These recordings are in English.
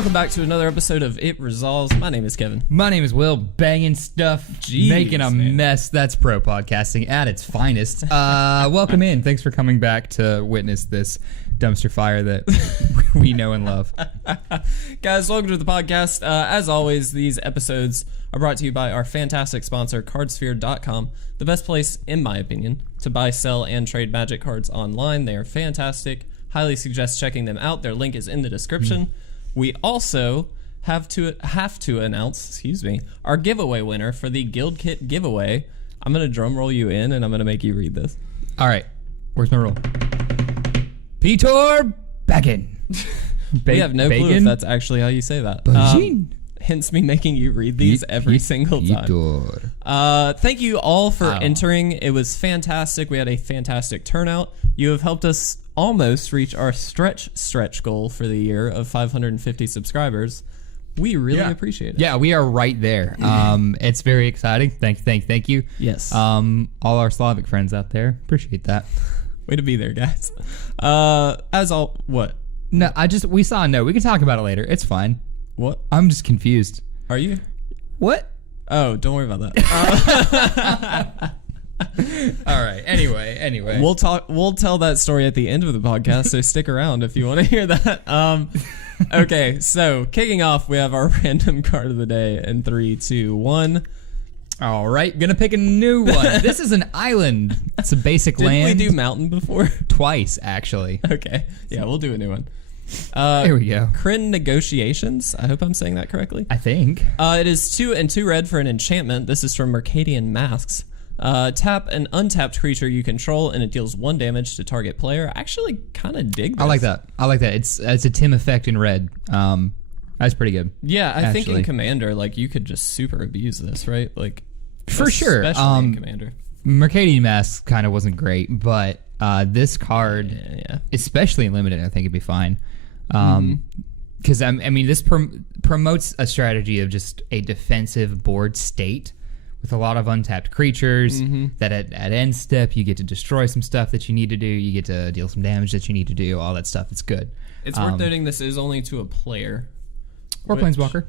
welcome back to another episode of It Resolves. My name is Kevin. My name is Will. Banging stuff, making a mess. That's pro podcasting at its finest. Welcome in. Thanks for coming back to witness this dumpster fire that we know and love. Guys, welcome to the podcast. As always, these episodes are brought to you by our fantastic sponsor, cardsphere.com, the best place, in my opinion, to buy, sell, and trade Magic cards online. They are fantastic. Highly suggest checking them out. Their link is in the description. We also have to announce, our giveaway winner for the Guild Kit giveaway. I'm going to drum roll you in, and I'm going to make you read this. All right. Where's my roll? Peter Bacon. We have no clue if that's actually how you say that. Hence me making you read these every single time. Thank you all for entering. It was fantastic. We had a fantastic turnout. You have helped us almost reach our stretch goal for the year of 550 subscribers. We really appreciate it. Yeah, we are right there. It's very exciting. Thank you. Yes. All our Slavic friends out there, appreciate that. Way to be there, guys. What? No, we saw a note. We can talk about it later. It's fine. What? I'm just confused. Are you? What? Oh, don't worry about that. All right. Anyway. We'll tell that story at the end of the podcast, so stick around if you want to hear that. Okay, so kicking off, we have our random card of the day in 3, 2, 1. All right, gonna pick a new one. This is an island. It's a basic land. Didn't we do mountain before? Twice, actually. Okay. Yeah, we'll do a new one. Here we go. Kryn Negotiations. I hope I'm saying that correctly. I think. It is 2 and 2 red for an enchantment. This is from Mercadian Masks. Tap an untapped creature you control, and it deals 1 damage to target player. I actually kind of dig this. I like that. It's a Tim effect in red. That's pretty good. Yeah, I think in Commander, like, you could just super abuse this, right? Like, for sure. Especially in Commander. Mercadian Masks kind of wasn't great, but this card, especially in Limited, I think it'd be fine. Because this promotes a strategy of just a defensive board state with a lot of untapped creatures that at end step you get to destroy some stuff that you need to do, you get to deal some damage that you need to do, all that stuff. It's good. It's worth noting this is only to a player. Or Planeswalker.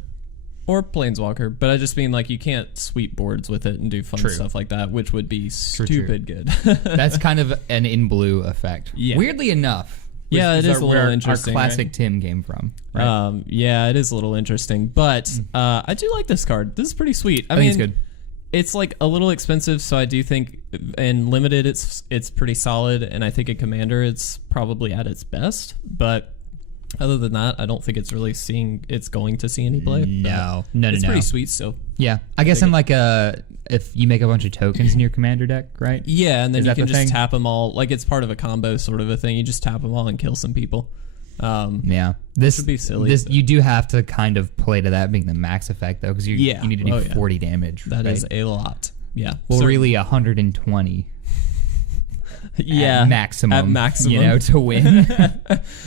Or Planeswalker, but I just mean, like, you can't sweep boards with it and do fun stuff like that, which would be stupid good. That's kind of an in blue effect. Yeah. Weirdly enough. Yeah, it is a little interesting. Our classic Tim came from. Right? Yeah, it is a little interesting, but I do like this card. This is pretty sweet. I mean, it's good. It's like a little expensive, so I do think in Limited it's pretty solid, and I think in Commander it's probably at its best, but other than that, I don't think it's really going to see any play. No. It's pretty sweet still. Yeah. I guess in if you make a bunch of tokens in your Commander deck, right? Yeah, and then you can just tap them all. Like, it's part of a combo sort of a thing. You just tap them all and kill some people. This would be silly. You do have to kind of play to that being the max effect, though, because you need to do 40 damage. That is a lot. Yeah. Well, really 120. Yeah, at maximum, to win,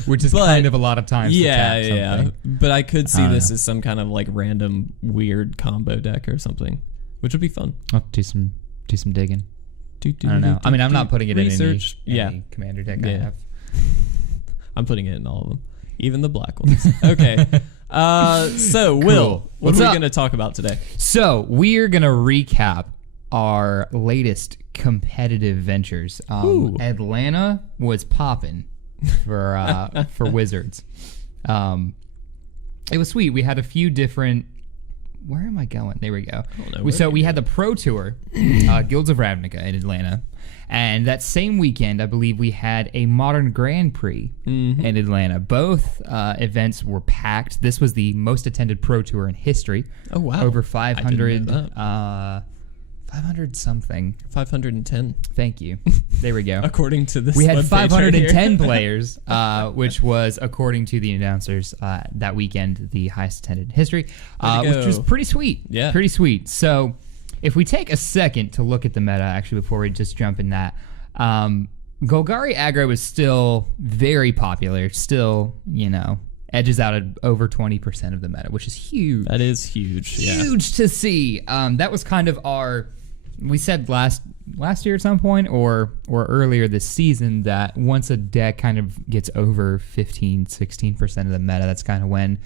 which is kind of a lot of times. Yeah. But I could see this as some kind of like random weird combo deck or something, which would be fun. I'll do some digging. I don't know. I'm not putting it in any Commander deck I have. I'm putting it in all of them, even the black ones. Okay. So Will, what are we going to talk about today? So we're going to recap our latest competitive ventures. Atlanta was popping for Wizards. It was sweet. We had a few different. Where am I going? There we go. We had the Pro Tour, Guilds of Ravnica in Atlanta, and that same weekend, I believe we had a Modern Grand Prix in Atlanta. Both events were packed. This was the most attended Pro Tour in history. Oh wow! Over 500. 500 something. 510. Thank you. There we go. According to this, we had 510 players, which was, according to the announcers, that weekend the highest attended in history, which was pretty sweet. Yeah, pretty sweet. So, if we take a second to look at the meta, actually, before we just jump in that, Golgari aggro is still very popular. Still, edges out at over 20% of the meta, which is huge. That is huge. Huge to see. That was kind of we said last year at some point or earlier this season that once a deck kind of gets over 15-16% of the meta, that's kind of when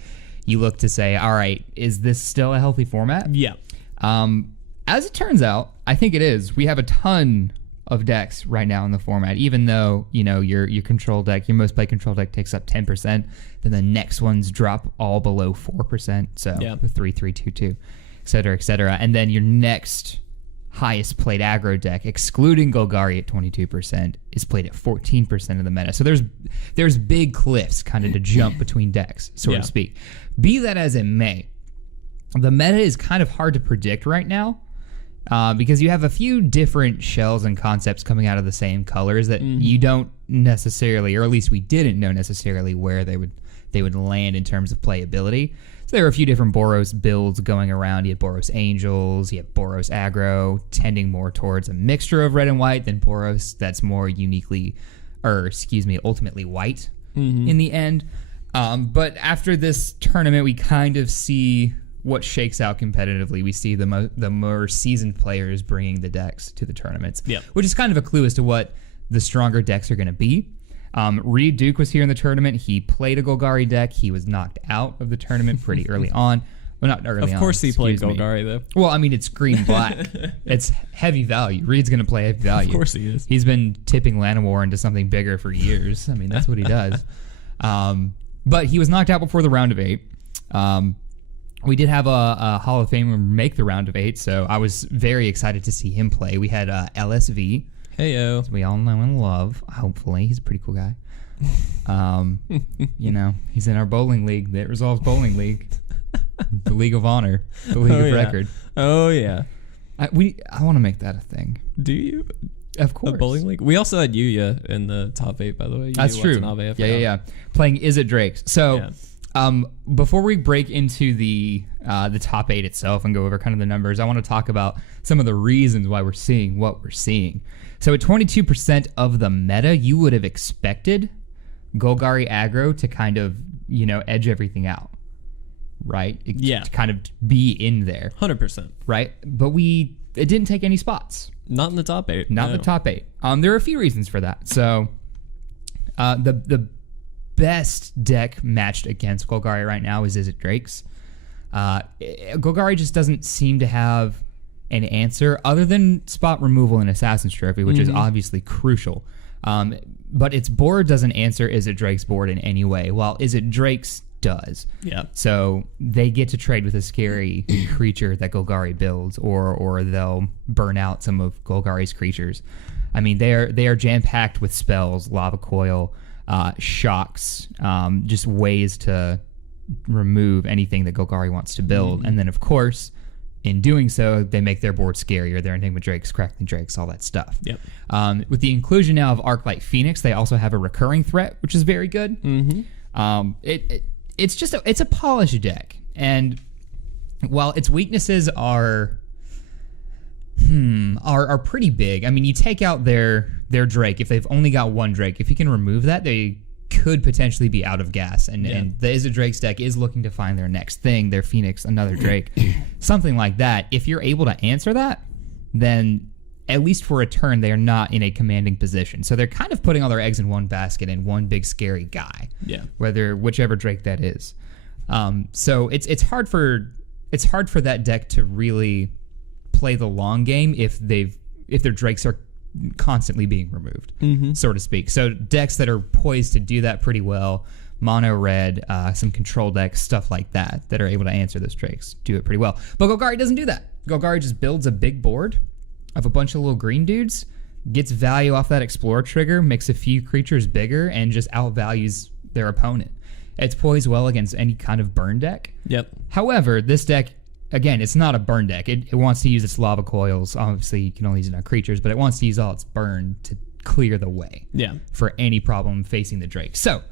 you look to say, all right, is this still a healthy format? Yeah. As it turns out, I think it is. We have a ton of decks right now in the format, even though, your control deck, your most played control deck takes up 10%, then the next ones drop all below 4%. So 3, 3, 2, 2, et cetera, et cetera. And then your next highest played aggro deck, excluding Golgari at 22%, is played at 14% of the meta. So there's big cliffs kind of to jump between decks, so to speak. Be that as it may, the meta is kind of hard to predict right now. Because you have a few different shells and concepts coming out of the same colors that you don't necessarily, or at least we didn't know necessarily where they would land in terms of playability. So there were a few different Boros builds going around. You had Boros Angels, you had Boros Aggro, tending more towards a mixture of red and white than Boros that's more ultimately white in the end. But after this tournament, we kind of see what shakes out competitively. We see the more seasoned players bringing the decks to the tournaments, which is kind of a clue as to what the stronger decks are going to be. Reed Duke was here in the tournament. He played a Golgari deck. He was knocked out of the tournament pretty early on. Well, not early on. Of course he played Golgari, though. Well, I mean, it's green-black. It's heavy value. Reed's going to play heavy value. Of course he is. He's been tipping Llanowar into something bigger for years. I mean, that's what he does. But he was knocked out before the round of 8. We did have a Hall of Famer make the round of 8, so I was very excited to see him play. We had LSV. Heyo. We all know and love, hopefully. He's a pretty cool guy. He's in our bowling league, the Resolves Bowling League. The League of Honor. The League of Record. Oh, yeah. I want to make that a thing. Do you? Of course. A bowling league? We also had Yuya in the top 8, by the way. That's true. Yeah. Playing Is It Drakes. So... before we break into the top 8 itself and go over kind of the numbers, I want to talk about some of the reasons why we're seeing what we're seeing. So at 22% of the meta, you would have expected Golgari aggro to kind of, edge everything out, right? To kind of be in there. 100%. Right? But it didn't take any spots. Not in the top 8. Not in the top 8. There are a few reasons for that. So the best deck matched against Golgari right now is It Drakes. Golgari just doesn't seem to have an answer other than spot removal in Assassin's Trophy, which is obviously crucial. But its board doesn't answer It Drakes' board in any way, while It Drakes does. Yeah. So they get to trade with a scary creature that Golgari builds, or they'll burn out some of Golgari's creatures. I mean, they are jam-packed with spells, Lava Coil, shocks, just ways to remove anything that Golgari wants to build. And then, of course, in doing so, they make their board scarier. Their Enigma Drakes, Crackling Drakes, all that stuff. Yep. With the inclusion now of Arclight Phoenix, they also have a recurring threat, which is very good. It's a polished deck. And while its weaknesses are pretty big. I mean, you take out their Drake. If they've only got one Drake, if you can remove that, they could potentially be out of gas. And the Is It Drakes deck is looking to find their next thing, their Phoenix, another Drake, something like that. If you're able to answer that, then at least for a turn, they are not in a commanding position. So they're kind of putting all their eggs in one basket and one big scary guy. Yeah. Whichever Drake that is. So it's hard for that deck to really play the long game if their Drakes are constantly being removed, so to speak. So decks that are poised to do that pretty well, mono red, some control decks, stuff like that are able to answer those Drakes, do it pretty well. But Golgari doesn't do that. Golgari just builds a big board of a bunch of little green dudes, gets value off that Explorer trigger, makes a few creatures bigger, and just outvalues their opponent. It's poised well against any kind of burn deck. Yep. However, this deck, again, it's not a burn deck. It wants to use its lava coils. Obviously, you can only use it on creatures, but it wants to use all its burn to clear the way for any problem facing the Drake. So,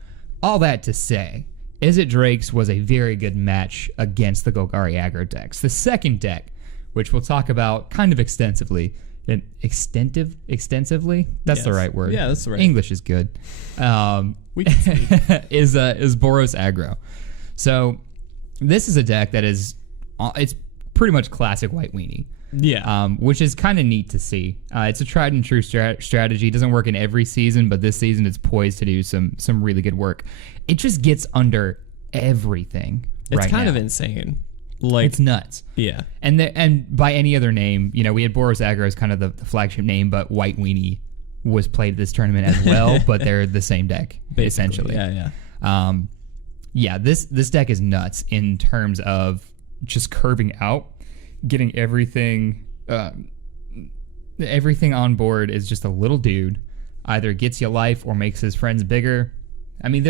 all that to say, Is It Drakes was a very good match against the Golgari aggro decks. The second deck, which we'll talk about kind of extensively, extensively? That's the right word. Yeah, that's right. English is good. We can see. is Boros aggro. So, this is a deck that is... it's pretty much classic White Weenie. Yeah. Which is kind of neat to see. It's a tried and true strategy. It doesn't work in every season, but this season it's poised to do some really good work. It just gets under everything It's right kind now. of insane. Like, It's nuts. yeah. And by any other name, we had Boros Aggro as kind of the flagship name, but White Weenie was played at this tournament as well, but they're the same deck, essentially. Yeah. This deck is nuts in terms of just curving out, getting everything on board is just a little dude, either gets you life or makes his friends bigger. I mean,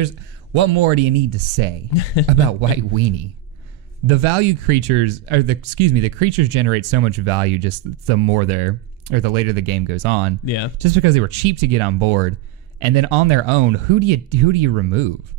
what more do you need to say about White Weenie? The value creatures, the creatures generate so much value just the later the game goes on. Yeah. Just because they were cheap to get on board, and then on their own, who do you remove?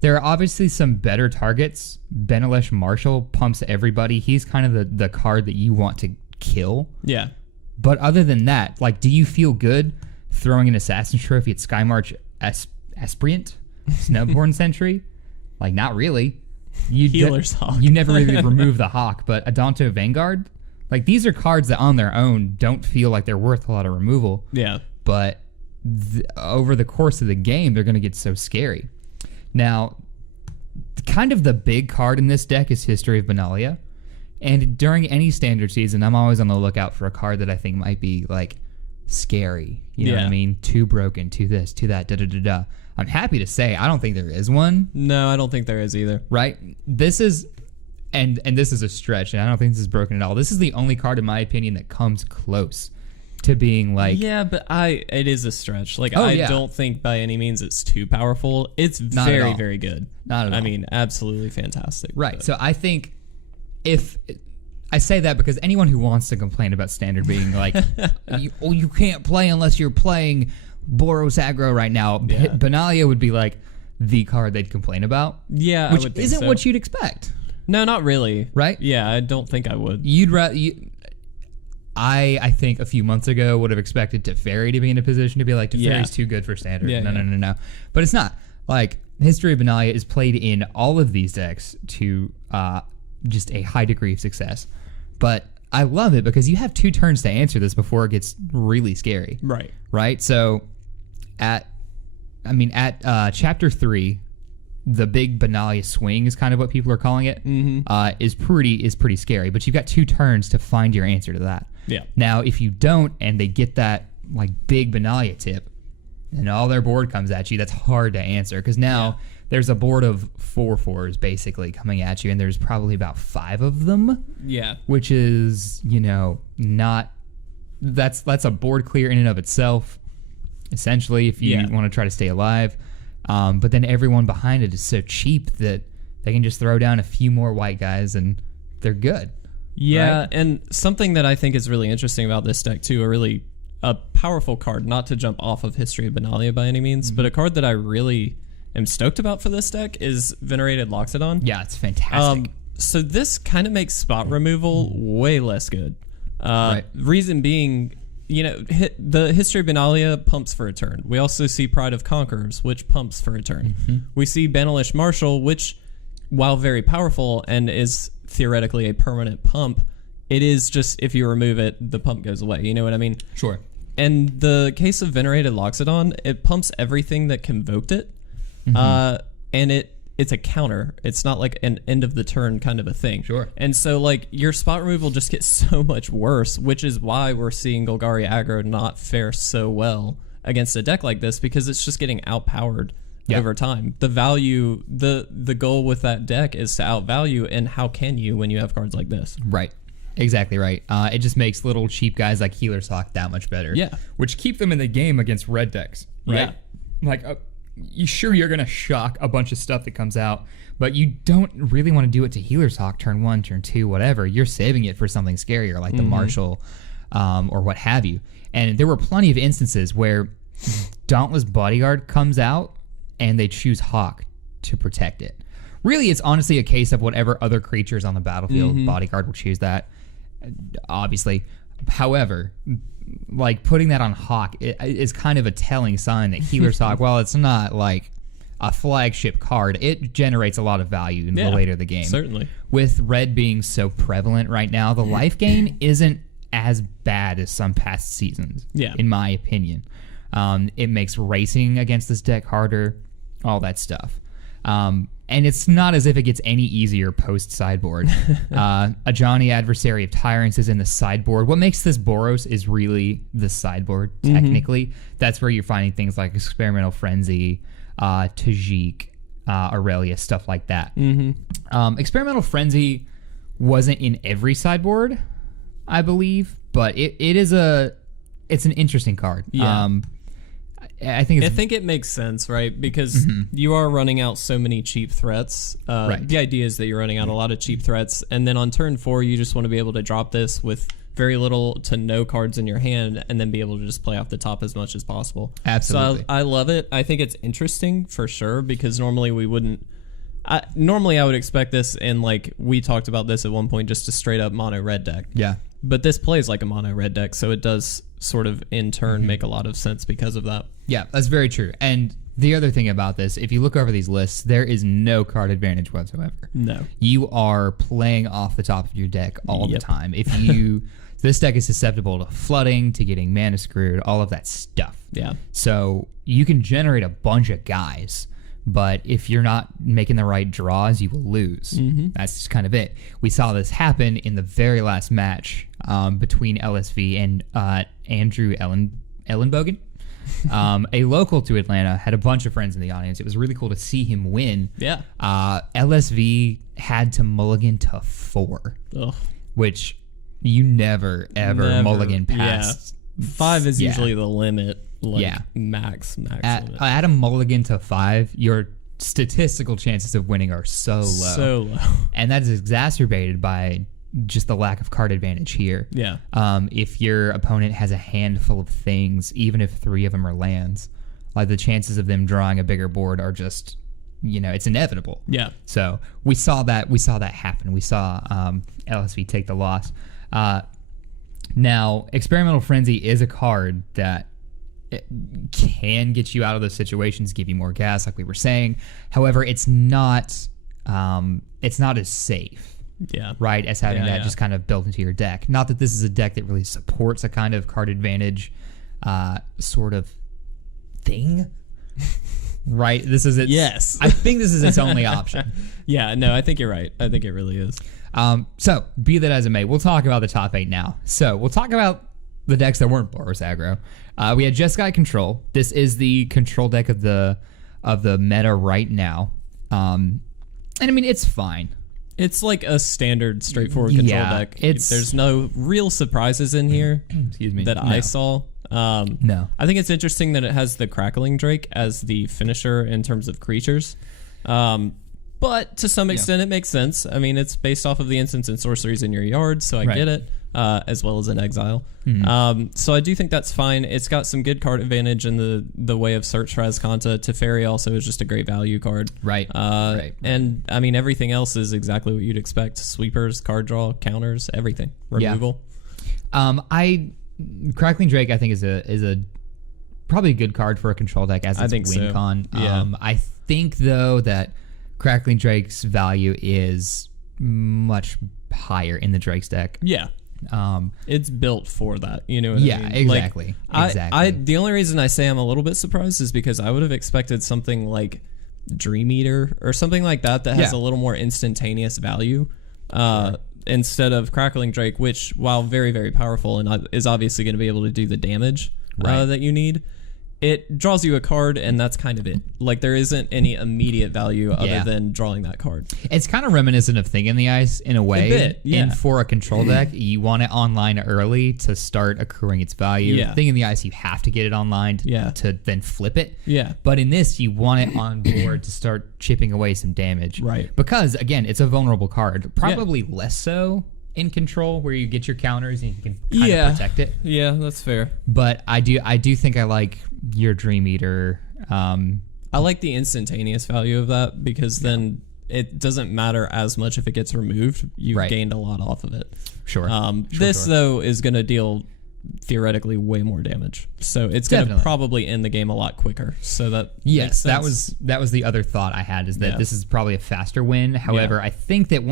There are obviously some better targets. Benelesh Marshall pumps everybody. He's kind of the card that you want to kill. Yeah. But other than that, like, do you feel good throwing an Assassin's Trophy at Skymarch Espriant? Snubhorn Sentry? Like, not really. Healer's Hawk. You never really remove the Hawk, but Adonto Vanguard? Like, these are cards that on their own don't feel like they're worth a lot of removal. Yeah. But over the course of the game, they're going to get so scary. Now, kind of the big card in this deck is History of Benalia. And during any standard season, I'm always on the lookout for a card that I think might be, like, scary. You know what I mean? Too broken, too this, too that, da-da-da-da. I'm happy to say I don't think there is one. No, I don't think there is either. Right? This is... And this is a stretch, and I don't think this is broken at all. This is the only card, in my opinion, that comes close to being like... Yeah, but it is a stretch. Like, I don't think by any means it's too powerful. It's very, very good. Not at all. I mean, absolutely fantastic. Right. But. So I think if... I say that because anyone who wants to complain about Standard being like, you can't play unless you're playing Boros Aggro right now, Benalia would be like the card they'd complain about. Yeah, which I would think isn't so. what you'd expect. No, not really. Right? Yeah, I don't think I would. You'd rather... I think a few months ago would have expected Teferi to be in a position to be like, Teferi's too good for Standard. No. But it's not. Like, History of Benalia is played in all of these decks to just a high degree of success. But I love it because you have 2 turns to answer this before it gets really scary. Right? So at Chapter 3... the big Benalia swing is kind of what people are calling it. Is pretty scary. But you've got 2 turns to find your answer to that. Yeah. Now, if you don't, and they get that like big Benalia tip, and all their board comes at you, that's hard to answer because now there's a board of 4/4s basically coming at you, and there's probably about 5 of them. Yeah. Which is not. That's a board clear in and of itself. Essentially, if you want to try to stay alive. But then everyone behind it is so cheap that they can just throw down a few more white guys and they're good. Yeah, right? and something that I think is really interesting about this deck too, a powerful card, not to jump off of History of Benalia by any means, but a card that I really am stoked about for this deck is Venerated Loxodon. Yeah, it's fantastic. So this kind of makes spot removal way less good. Right. Reason being... the History of Benalia pumps for a turn. We also see Pride of Conquerors, which pumps for a turn. We see Benelesh Marshall, which, while very powerful and is theoretically a permanent pump, it is just, if you remove it, the pump goes away. You know what I mean? Sure. In the case of Venerated Loxodon, it pumps everything that convoked it, and it's a counter. It's not like an end of the turn kind of a thing. Sure. And so, like, your spot removal just gets so much worse, which is why we're seeing Golgari aggro not fare so well against a deck like this, because it's just getting outpowered over time. The value, the goal with that deck is to outvalue, and how can you when you have cards like this? Right. Exactly right. It just makes little cheap guys like Healer's Hawk that much better. Yeah. Which keep them in the game against red decks. Right? Yeah. Like, you're going to shock a bunch of stuff that comes out, but you don't really want to do it to Healer's Hawk turn 1, turn 2, whatever. You're saving it for something scarier like the Marshall or what have you. And there were plenty of instances where Dauntless Bodyguard comes out and they choose Hawk to protect it. Really, it's honestly a case of whatever other creatures on the battlefield, Bodyguard will choose that, obviously. However, like, putting that on Hawk is kind of a telling sign that Healer's Hawk, while it's not like a flagship card, it generates a lot of value in the later the game. Certainly. With red being so prevalent right now, the life gain isn't as bad as some past seasons, in my opinion. It makes racing against this deck harder, all that stuff. And it's not as if it gets any easier post sideboard. A Johnny Adversary of Tyrants is in the sideboard. What makes this Boros is really the sideboard, technically. That's where you're finding things like Experimental Frenzy, Tajik, Aurelia, stuff like that. Experimental Frenzy wasn't in every sideboard, I believe, but it's an interesting card. Yeah. I think it makes sense, right? Because you are running out so many cheap threats. Right. The idea is that you're running out a lot of cheap threats, and then on turn 4, you just want to be able to drop this with very little to no cards in your hand, and then be able to just play off the top as much as possible. Absolutely. So I love it. I think it's interesting for sure, because normally we wouldn't. Normally I would expect this, and like we talked about this at one point, just a straight up mono red deck. Yeah. But this plays like a mono red deck, so it does sort of in turn make a lot of sense because of that. Yeah, that's very true. And the other thing about this, if you look over these lists, there is no card advantage whatsoever. No. You are playing off the top of your deck all the time. If you this deck is susceptible to flooding, to getting mana screwed, all of that stuff. Yeah. So you can generate a bunch of guys, but if you're not making the right draws, you will lose. That's just kind of it. We saw this happen in the very last match between LSV and Andrew Ellenbogen. A local to Atlanta, had a bunch of friends in the audience. It was really cool to see him win. Yeah. LSV had to mulligan to 4, which you never mulligan past. Yeah. 5 is usually the limit. Max limit. At a mulligan to 5, your statistical chances of winning are so low. And that is exacerbated by just the lack of card advantage here. Yeah. If your opponent has a handful of things, even if 3 of them are lands, like the chances of them drawing a bigger board are just, it's inevitable. Yeah. So we saw that happen. We saw LSV take the loss. Now, Experimental Frenzy is a card that it can get you out of those situations, give you more gas, like we were saying. However, it's not as safe, right, as having that just kind of built into your deck. Not that this is a deck that really supports a kind of card advantage sort of thing, right? This is it. Yes, I think this is its only option. Yeah, no, I think you're right. I think it really is. So be that as it may, we'll talk about the top 8 now. So we'll talk about the decks that weren't Boros aggro. We had Jeskai Control. This is the control deck of the meta right now. And I mean, it's fine. It's like a standard, straightforward control deck. There's no real surprises in here I saw. No. I think it's interesting that it has the Crackling Drake as the finisher in terms of creatures. But to some extent, it makes sense. I mean, it's based off of the instants and sorceries in your yard, so I get it, as well as in exile. So I do think that's fine. It's got some good card advantage in the way of Search for Azcanta. Teferi also is just a great value card. Right. And, I mean, everything else is exactly what you'd expect. Sweepers, card draw, counters, everything. Removal. Crackling Drake, I think, is a probably a good card for a control deck as its win con. I think, though, that Crackling Drake's value is much higher in the Drake's deck. Yeah. It's built for that. You know what I mean? Exactly. Exactly. The only reason I say I'm a little bit surprised is because I would have expected something like Dream Eater or something like that has a little more instantaneous value instead of Crackling Drake, which, while very, very powerful and is obviously going to be able to do the damage that you need, it draws you a card, and that's kind of it. Like, there isn't any immediate value other than drawing that card. It's kind of reminiscent of Thing in the Ice in a way. A bit, yeah. And for a control deck, you want it online early to start accruing its value. Yeah. Thing in the Ice, you have to get it online to then flip it. Yeah. But in this, you want it on board to start chipping away some damage. Right. Because, again, it's a vulnerable card. Probably less so in Control, where you get your counters and you can kind of protect it. Yeah, that's fair. But I do think I like your Dream Eater. I like the instantaneous value of that, because then it doesn't matter as much if it gets removed. You've gained a lot off of it. Sure. This though is going to deal theoretically way more damage, so it's going to probably end the game a lot quicker. So that makes sense. that was the other thought I had, is that this is probably a faster win. However, I think that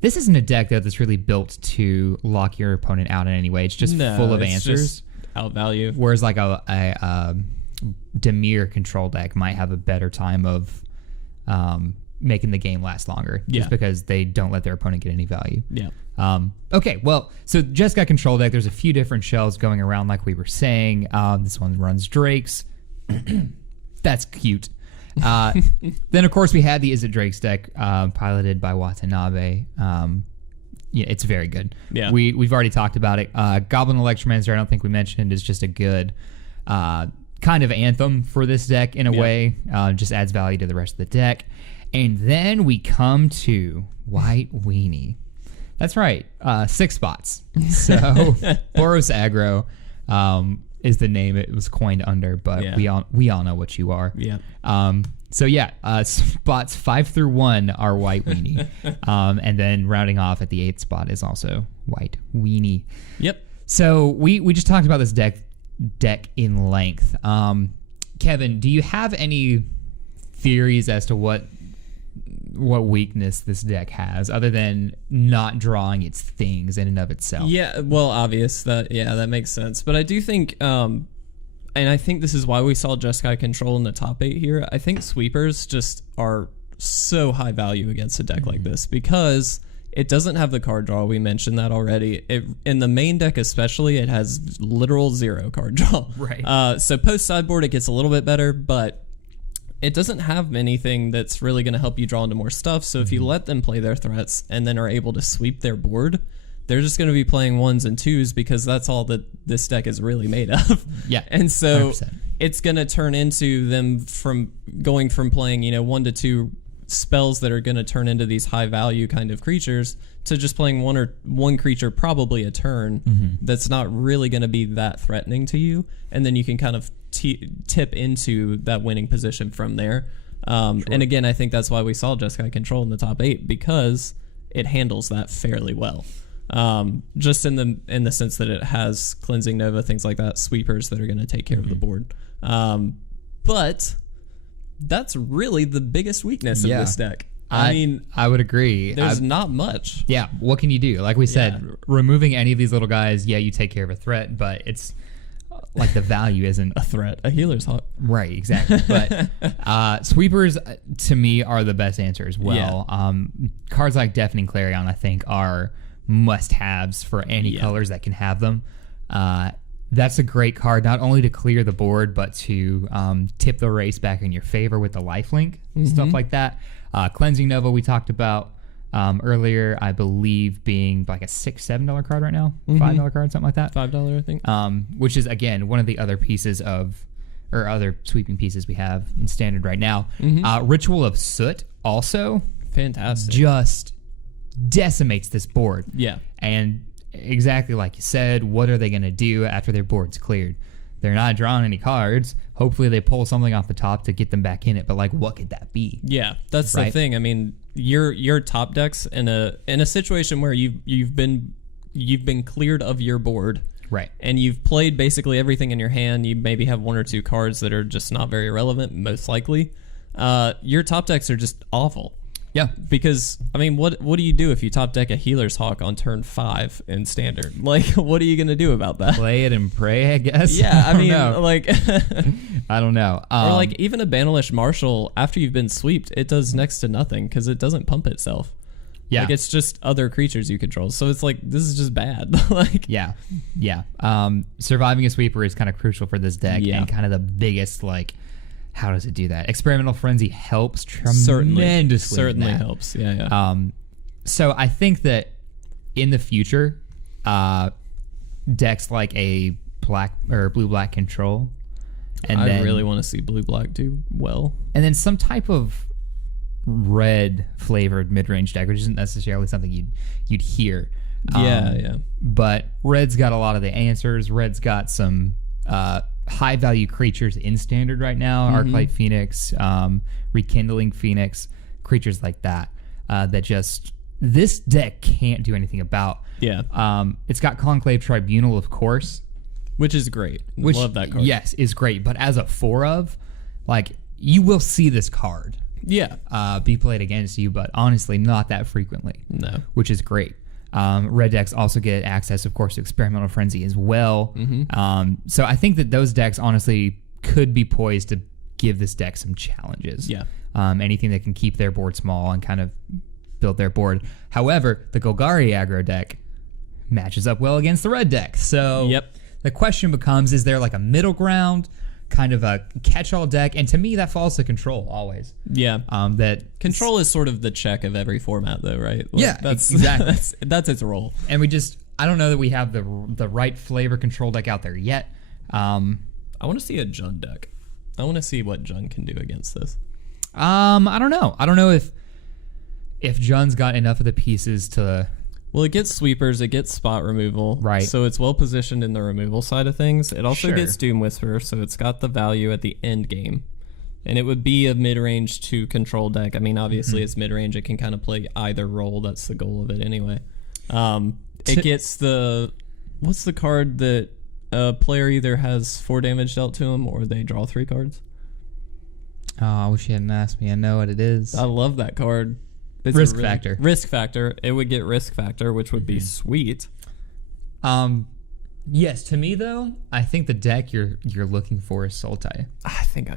this isn't a deck that's really built to lock your opponent out in any way. It's just full of answers. Just outvalue. Whereas like a Dimir control deck might have a better time of making the game last longer, just because they don't let their opponent get any value. Yeah. Okay, well, so just got control deck. There's a few different shells going around, like we were saying. This one runs Drakes. That's cute. Then, of course, we had the Is It Drake's deck, piloted by Watanabe. Yeah, it's very good. Yeah. We've already talked about it. Goblin Electromancer, I don't think we mentioned, is just a good kind of anthem for this deck in a way. Just adds value to the rest of the deck. And then we come to White Weenie. That's right. 6 spots. So Boros Aggro is the name it was coined under, but we all know what you are. Yeah. So yeah, spots 5 through 1 are White Weenie. And then rounding off at the 8th spot is also White Weenie. Yep. So we just talked about this deck in length. Kevin, do you have any theories as to what weakness this deck has, other than not drawing its things in and of itself? Yeah, well, obvious that makes sense. But I do think, and I think this is why we saw Jeskai Control in the top 8 here. I think sweepers just are so high value against a deck like this because it doesn't have the card draw. We mentioned that already. In the main deck especially, it has literal 0 card draw. Right. So post sideboard, it gets a little bit better, but it doesn't have anything that's really going to help you draw into more stuff. So if you let them play their threats and then are able to sweep their board, they're just going to be playing 1s and 2s because that's all that this deck is really made of. Yeah. And so 100%. It's going to turn into them from going from playing, 1 to 2 spells that are going to turn into these high value kind of creatures to just playing one creature probably a turn that's not really going to be that threatening to you, and then you can kind of tip into that winning position from there. And again, I think that's why we saw Jeskai Control in the top 8, because it handles that fairly well. Just in the sense that it has Cleansing Nova, things like that, sweepers that are going to take care of the board. But that's really the biggest weakness of this deck. I mean, I would agree. There's not much. Yeah, what can you do? Like we said, removing any of these little guys, you take care of a threat, but it's like the value isn't a threat. A healer's hawk. Right, exactly. But sweepers, to me, are the best answer as well. Yeah. Cards like Deafening Clarion, I think, are must-haves for any colors that can have them. That's a great card, not only to clear the board, but to tip the race back in your favor with the lifelink, stuff like that. Cleansing Nova we talked about earlier, I believe being like a $6-7 card right now, $5 card, something like that. $5, I think. Which is, again, one of the other pieces or other sweeping pieces we have in standard right now. Ritual of Soot also fantastic, just decimates this board. Yeah. And exactly like you said, what are they going to do after their board's cleared? They're not drawing any cards. Hopefully they pull something off the top to get them back in it, but like, what could that be? Yeah, that's the thing. I mean, your top decks in a situation where you've been cleared of your board, right, and you've played basically everything in your hand. You maybe have 1 or 2 cards that are just not very relevant, most likely. Your top decks are just awful. Yeah, because I mean, what do you do if you top deck a Healer's Hawk on turn 5 in standard? Like, what are you gonna do about that? Play it and pray, I guess. Yeah, I mean, like, I don't know. Or like even a Banalish Marshal after you've been sweeped, it does next to nothing because it doesn't pump itself. Yeah, like it's just other creatures you control. So it's like, this is just bad. Like, yeah. Surviving a sweeper is kind of crucial for this deck, and kind of the biggest like. How does it do that? Experimental Frenzy helps tremendously. Certainly helps. Yeah. So I think that in the future, decks like a black or blue-black control, and I really want to see blue-black do well, and then some type of red flavored mid-range deck, which isn't necessarily something you'd hear. Yeah. But red's got a lot of the answers. Red's got some high value creatures in standard right now. Arclight Phoenix, Rekindling Phoenix, creatures like that that just this deck can't do anything about. Yeah. It's got Conclave Tribunal, of course, which is great. Love that card. Yes, is great. But as a 4 of, like, you will see this card. Yeah. Be played against you, but honestly, not that frequently. No. Which is great. Red decks also get access, of course, to Experimental Frenzy as well. So I think that those decks honestly could be poised to give this deck some challenges. Yeah. anything that can keep their board small and kind of build their board. However, the Golgari aggro deck matches up well against the red deck. So the question becomes, is there like a middle ground, kind of a catch-all deck? And to me, that falls to control always. Yeah. That control is sort of the check of every format, though, right? Like, yeah, that's, exactly. That's its role. And I don't know that we have the right flavor control deck out there yet. I want to see a Jund deck. I want to see what Jund can do against this. I don't know. I don't know if Jund's got enough of the pieces to... Well, it gets sweepers, it gets spot removal. Right. So it's well positioned in the removal side of things. It also gets Doom Whisperer, so it's got the value at the end game. And it would be a mid-range to control deck. I mean, obviously it's mid-range. It can kind of play either role. That's the goal of it anyway. It gets the... What's the card that a player either has 4 damage dealt to them or they draw 3 cards? Oh, I wish you hadn't asked me. I know what it is. I love that card. It's Risk Factor. Risk Factor. It would get Risk Factor, which would be sweet. Yes, to me though, I think the deck you're looking for is Sultai. I think,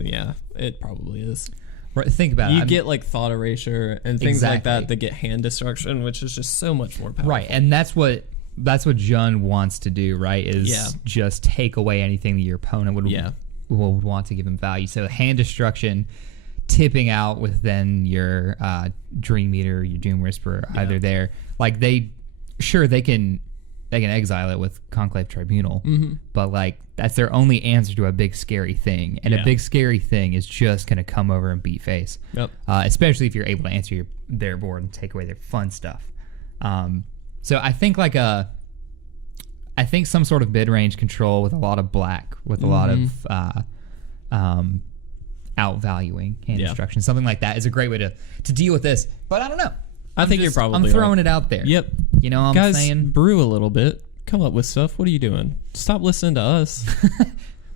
yeah, it probably is. Right, think about it. You get like Thought Erasure and things like that get hand destruction, which is just so much more powerful. Right, and that's what Jund wants to do, right? Is just take away anything that your opponent would want to give him value. So hand destruction, tipping out with then your Dream Eater, your Doom Whisperer, either there. Like they can exile it with Conclave Tribunal, but like that's their only answer to a big scary thing, and a big scary thing is just going to come over and beat face. Especially if you're able to answer their board and take away their fun stuff. So I think some sort of mid-range control with a lot of black, with a lot of outvaluing hand destruction, something like that is a great way to deal with this. But I don't know. I think you're probably I'm throwing it out there. Yep. You know what I'm saying? Guys, brew a little bit. Come up with stuff. What are you doing? Stop listening to us.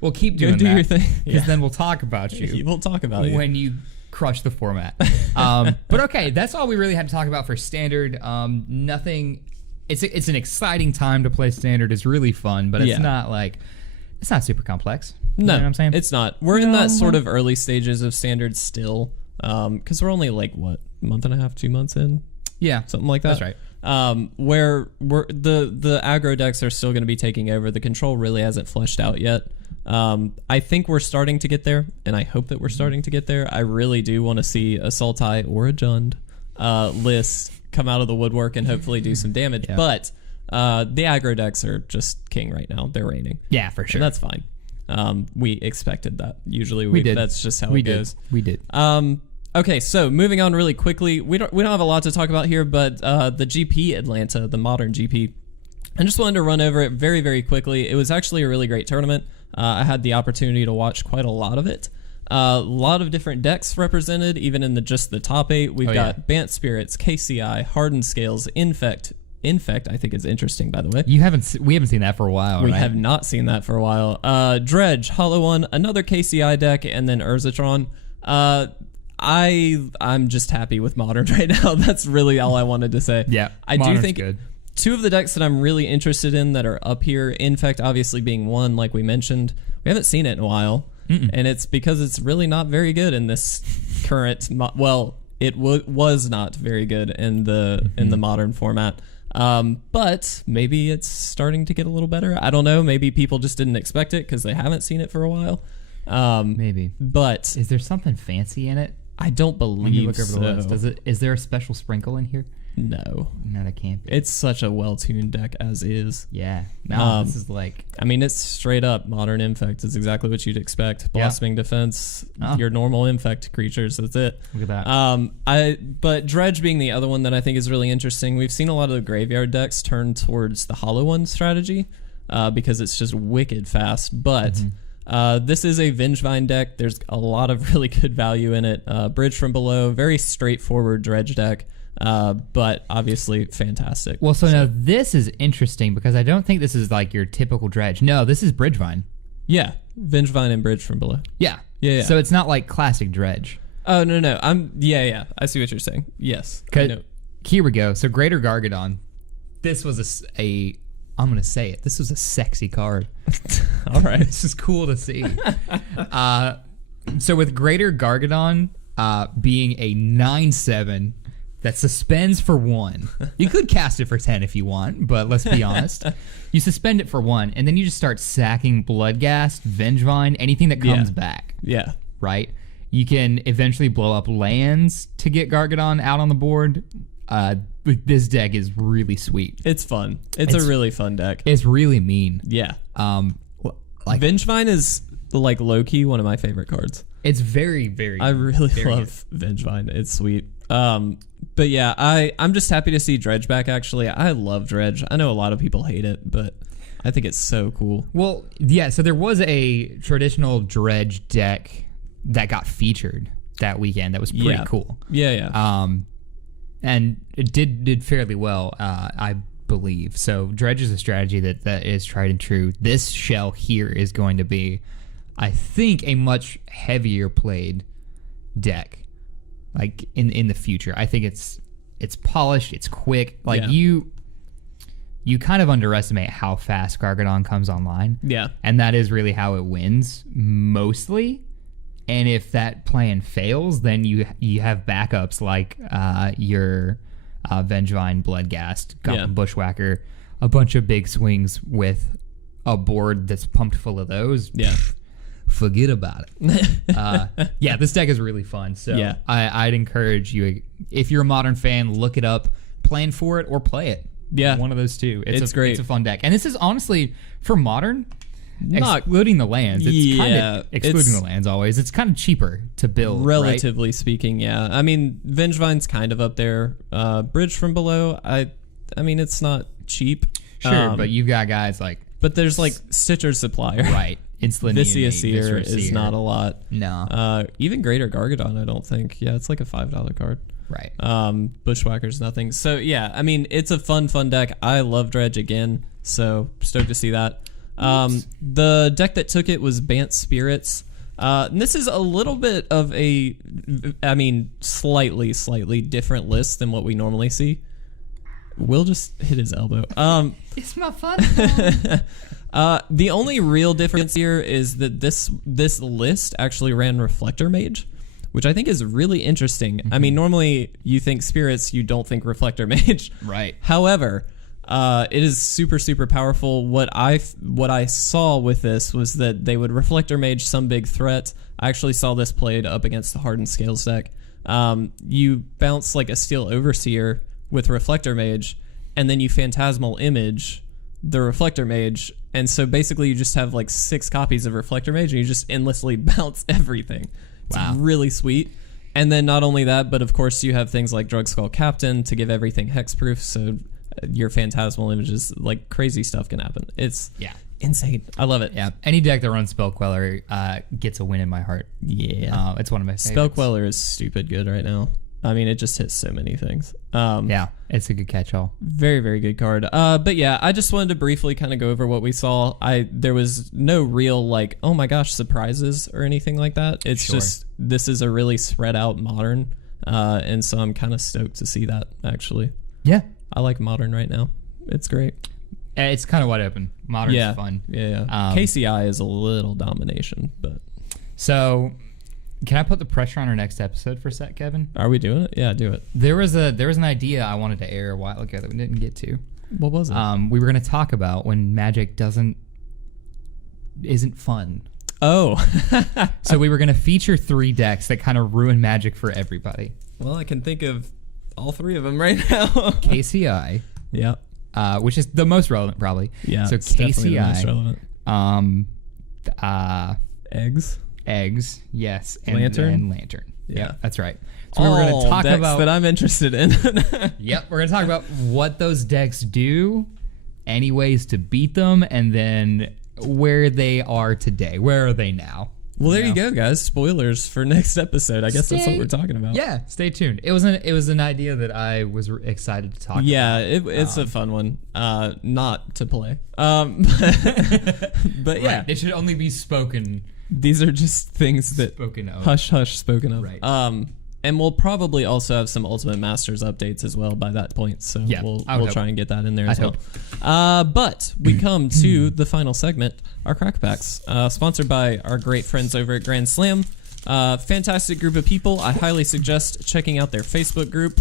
Well, keep doing Go do your thing. Because then we'll talk about you. We'll talk about you. When you crush the format. But okay, that's all we really had to talk about for Standard. Nothing... It's an exciting time to play Standard. It's really fun, but it's not super complex. No, you know what I'm saying? It's not. We're in that sort of early stages of Standard still, because we're only like what, month and a half, 2 months in. Yeah, something like that. That's right. Where the aggro decks are still going to be taking over. The control really hasn't fleshed out yet. I think we're starting to get there, and I hope that we're starting to get there. I really do want to see a Sultai or a Jund list come out of the woodwork and hopefully do some damage. Yeah. But the aggro decks are just king right now. They're reigning. Yeah, for sure. And that's fine. We expected that. Usually we did. That's just how it goes. We did. Okay, so moving on really quickly. We don't have a lot to talk about here, but the GP Atlanta, the modern GP. I just wanted to run over it very, very quickly. It was actually a really great tournament. I had the opportunity to watch quite a lot of it. A lot of different decks represented, even in just the top 8. We've got Bant Spirits, KCI, Hardened Scales, Infect. Infect, I think, is interesting, by the way. We haven't seen that for a while, We have not seen that for a while. Dredge, Hollow One, another KCI deck, and then Urzatron. I'm just happy with Modern right now. That's really all I wanted to say. Yeah, I do think good. 2 of the decks that I'm really interested in that are up here, Infect obviously being one, like we mentioned. We haven't seen it in a while. And it's because it's really not very good in this current... it was not very good in the modern format. But maybe it's starting to get a little better. I don't know. Maybe people just didn't expect it because they haven't seen it for a while. Maybe. But... Is there something fancy in it? I don't believe when you look over the list. Is there a special sprinkle in here? No. No, that can't be. It's such a well-tuned deck as is. Yeah. No, this is like... I mean, it's straight up modern Infect. It's exactly what you'd expect. Blossoming Defense, your normal Infect creatures. That's it. Look at that. But Dredge being the other one that I think is really interesting. We've seen a lot of the graveyard decks turn towards the Hollow One strategy because it's just wicked fast. But... this is a Vengevine deck. There's a lot of really good value in it. Bridge from Below, very straightforward Dredge deck, but obviously fantastic. Well, so now this is interesting because I don't think this is like your typical Dredge. No, this is Bridgevine. Yeah, Vengevine and Bridge from Below. Yeah. Yeah. So it's not like classic Dredge. Oh, no. Yeah. I see what you're saying. Yes. Here we go. So Greater Gargadon. This was I'm going to say it. This was a sexy card. All right. This is cool to see. So with Greater Gargadon, being a 9/7 that suspends for 1. You could cast it for 10 if you want, but let's be honest. You suspend it for 1, and then you just start sacking Bloodghast, Vengevine, anything that comes back. Yeah. Right? You can eventually blow up lands to get Gargadon out on the board. This deck is really sweet. It's fun. It's a really fun deck. It's really mean. Yeah. Like Vengevine is like low-key one of my favorite cards. It's very, very I really very love Vengevine. It's sweet. But yeah, I'm just happy to see Dredge back, actually. I love Dredge. I know a lot of people hate it, but I think it's so cool. Well, yeah, so there was a traditional Dredge deck that got featured that weekend that was pretty cool. Yeah. And it did fairly well, I believe. So Dredge is a strategy that is tried and true. This shell here is going to be, I think, a much heavier played deck, like in the future. I think it's polished, it's quick. Like you kind of underestimate how fast Gargadon comes online. Yeah. And that is really how it wins mostly. And if that plan fails, then you have backups like your Vengevine, Bloodghast, Goblin Bushwhacker, a bunch of big swings with a board that's pumped full of those. Yeah. Forget about it. This deck is really fun. So I'd encourage you, if you're a Modern fan, look it up, plan for it, or play it. Yeah. One of those two. It's great. It's a fun deck. And this is honestly, for Modern, not excluding the lands. It's kind of excluding the lands always. It's kind of cheaper to build, relatively speaking. Yeah, I mean, Vengevine's kind of up there. Bridge from Below. I mean, it's not cheap. Sure, but you've got guys like. But there's like Stitcher's Supplier. Right. Vicious-Seer is not a lot. No. Even Greater Gargadon, I don't think. Yeah, it's like a $5 card. Right. Bushwhacker's nothing. So yeah, I mean, it's a fun deck. I love Dredge again. So stoked to see that. The deck that took it was Bant Spirits. And this is a little bit of a, I mean, slightly different list than what we normally see. Will just hit his elbow. It's my fun. The only real difference here is that this list actually ran Reflector Mage, which I think is really interesting. I mean, normally you think Spirits, you don't think Reflector Mage. Right. However, it is super powerful. What I saw with this was that they would Reflector Mage some big threat. I actually saw this played up against the Hardened Scales deck. You bounce like a Steel Overseer with Reflector Mage, and then you Phantasmal Image the Reflector Mage, and so basically you just have like 6 copies of Reflector Mage, and you just endlessly bounce everything. It's really sweet. And then not only that, but of course you have things like Drug Skull Captain to give everything hexproof, so your Phantasmal Images, like crazy stuff can happen. It's insane. I love it. Yeah, any deck that runs Spell Queller gets a win in my heart. Yeah, it's one of my favorites. Spell Queller is stupid good right now. I mean, it just hits so many things. Yeah, it's a good catch-all. Very good card. But yeah, I just wanted to briefly kind of go over what we saw. There was no real like, oh my gosh, surprises or anything like that. It's just, this is a really spread out Modern. And so I'm kind of stoked to see that, actually. Yeah. I like Modern right now. It's great. It's kind of wide open. Modern's fun. Yeah. KCI is a little domination, but. So, can I put the pressure on our next episode for a sec, Kevin? Are we doing it? Yeah, do it. There was an idea I wanted to air a while ago that we didn't get to. What was it? We were going to talk about when Magic isn't fun. Oh. So we were going to feature 3 decks that kind of ruin Magic for everybody. Well, I can think of all 3 of them right now. KCI. Yeah. Which is the most relevant, probably. Yeah. So it's definitely the most relevant. Eggs, yes, and Lantern. Yeah, that's right. So we're going to talk decks about that I'm interested in. Yep, we're going to talk about what those decks do, any ways to beat them, and then where they are today. Where are they now? Well, there you go, guys. Spoilers for next episode. I guess that's what we're talking about. Yeah, stay tuned. It was an idea that I was excited to talk about. Yeah, it's a fun one. Not to play. But yeah, it should only be spoken. These are just things that spoken of. Hush spoken of. Right. And we'll probably also have some Ultimate Masters updates as well by that point. So we'll try and get that in there as well. But we come to the final segment, our crack packs, sponsored by our great friends over at Grand Slam. Fantastic group of people. I highly suggest checking out their Facebook group.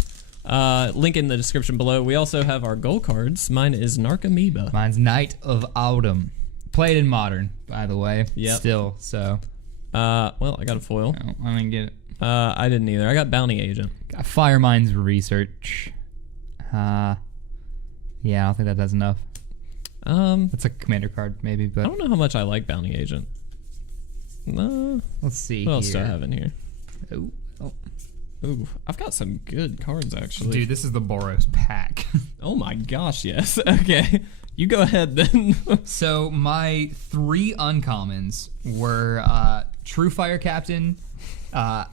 Link in the description below. We also have our goal cards. Mine is Narcomoeba. Mine's Knight of Autumn. Played in Modern, by the way. Yep. Still, so. Well, I got a foil. No, I didn't get it. I didn't either. I got Bounty Agent. Got Firemind's Research. Yeah, I don't think that does enough. That's a commander card, maybe, but I don't know how much I like Bounty Agent. Let's see. What else do I have in here? Oh. Ooh, I've got some good cards, actually. Dude, this is the Boros pack. Oh my gosh, yes. Okay. You go ahead, then. So, my 3 uncommons were True Fire Captain, how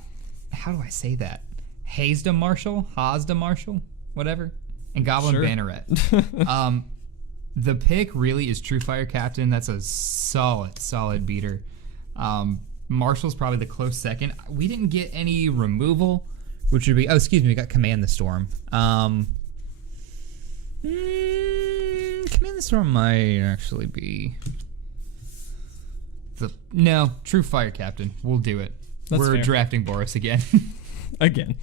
do I say that? Hazda Marshall, whatever, and Goblin Banneret. The pick really is True Fire Captain. That's a solid beater. Marshall's probably the close second. We didn't get any removal, which would be... Oh, excuse me. We got Command the Storm. Command the Storm might actually be... No, True Fire Captain. We'll do it. We're fair. drafting Boros again. Again.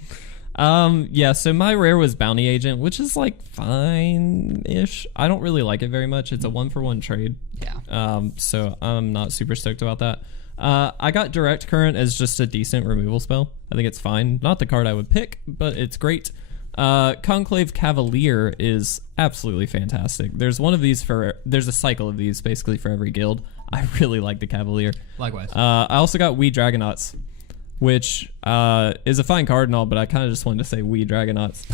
Yeah, so my rare was Bounty Agent, which is like fine-ish. I don't really like it very much. It's a 1-for-1 trade. Yeah. So I'm not super stoked about that. I got Direct Current as just a decent removal spell. I think it's fine. Not the card I would pick, but it's great. Conclave Cavalier is absolutely fantastic. There's a cycle of these basically for every guild. I really like the Cavalier. Likewise. I also got Wee Dragonauts, which is a fine card and all, but I kind of just wanted to say Wee Dragonauts.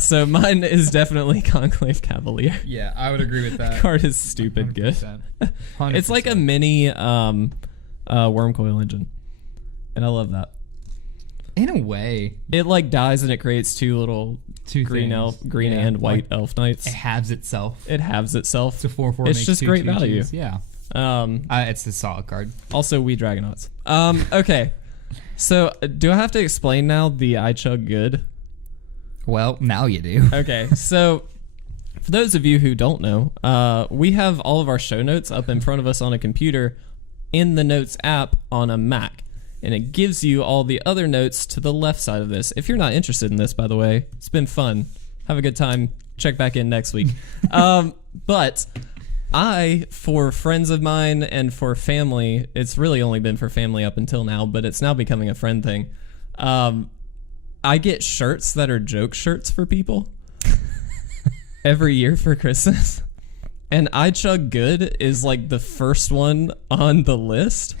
So mine is definitely Conclave Cavalier. Yeah, I would agree with that. Card is stupid 100%. good. It's like a mini Wormcoil Engine, and I love that. In a way, it like dies and it creates two green and white elf knights. It halves itself. It halves itself. It's a 4/4. It's just great value. Yeah. It's a solid card. Also, Wee Dragonauts. Okay. So, do I have to explain now the I Chug Good? Well, now you do. Okay. So, for those of you who don't know, we have all of our show notes up in front of us on a computer in the Notes app on a Mac. And it gives you all the other notes to the left side of this. If you're not interested in this, by the way, it's been fun. Have a good time. Check back in next week. But for friends of mine and for family, it's really only been for family up until now, but it's now becoming a friend thing. I get shirts that are joke shirts for people every year for Christmas. And I Chug Good is like the first one on the list.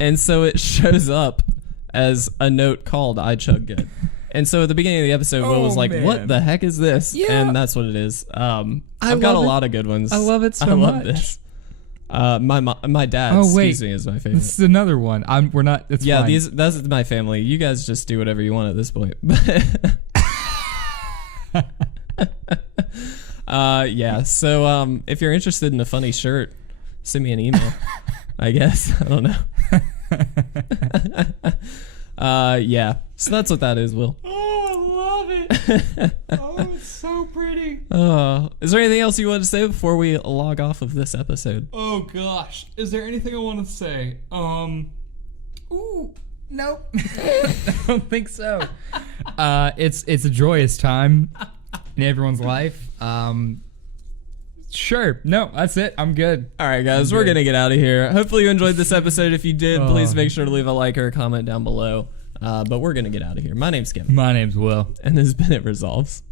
And so it shows up as a note called I Chug Good. And so at the beginning of the episode, Will was like, man, what the heck is this? Yeah. And that's what it is. I've got a lot of good ones. I love it so much. I love this. My dad, excuse me, is my favorite. This is another one. We're not, it's fine. That's my family. You guys just do whatever you want at this point. Yeah, so if you're interested in a funny shirt, send me an email. I guess. I don't know. Yeah. So that's what that is, Will. Oh, I love it. Oh, it's so pretty. Is there anything else you want to say before we log off of this episode? Oh gosh. Is there anything I want to say? Ooh, nope. I don't think so. It's a joyous time in everyone's life. Sure. No, that's it. I'm good. All right, guys, we're going to get out of here. Hopefully you enjoyed this episode. If you did, please make sure to leave a like or a comment down below. But we're going to get out of here. My name's Kevin. My name's Will. And this has been It Resolves.